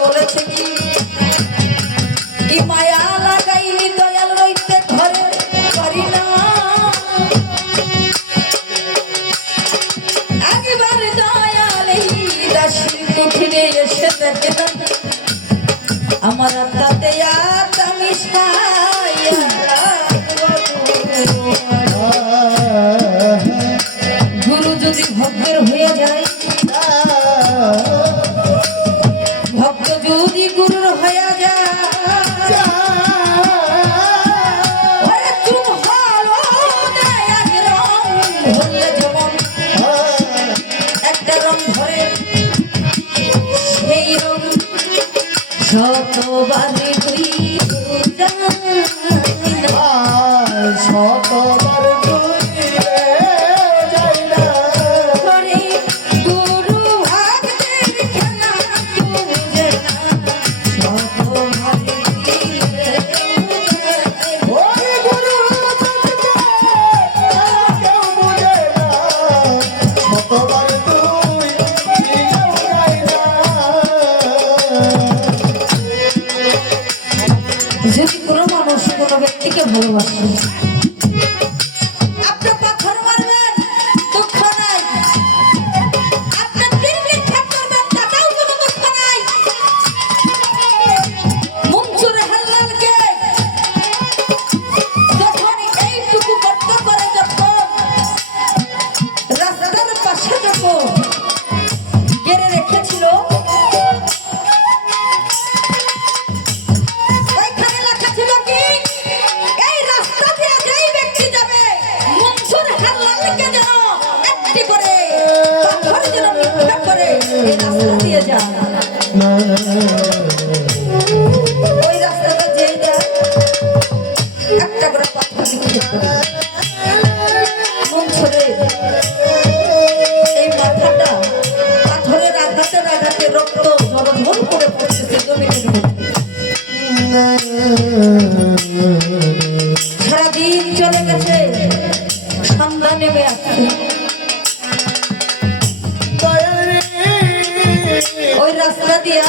বলেছে কি? মায়া লাগাইলি দয়াল রইতে ঘরে? পারি না। একবার দয়াল এই কুঠিরে এসে দেখে আমার তাতে আমি গুরু যদি ভক্তের রং ধরে সেই রং শতবারে ব্যক্তিকে ভালোবাসে। একটা করে এই মাথাটা পাথরের আঘাতে আঘাতে রক্ত ঝরঝর করে পড়তেছে জমিনের চলে গেছে, সন্ধ্যা নেমে আসছে। ওই রাস্তা দিয়া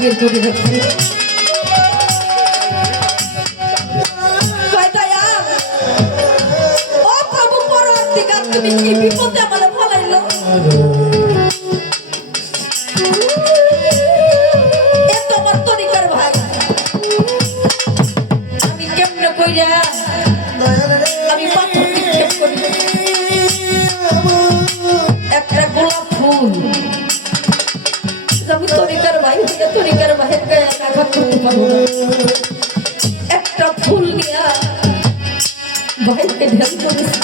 বের করে রাখছে ও প্রভু পরবর্তীকাল তুমি কি বিপদে আমার ফলাইলো? একটা গোলাপ ফুল। আমি তরিকার ভাই হইয়া তরিকার ভাইয়ের গায়ে আঘাত একটা ফুল নিয়া ভাইকে ঢেল করেছি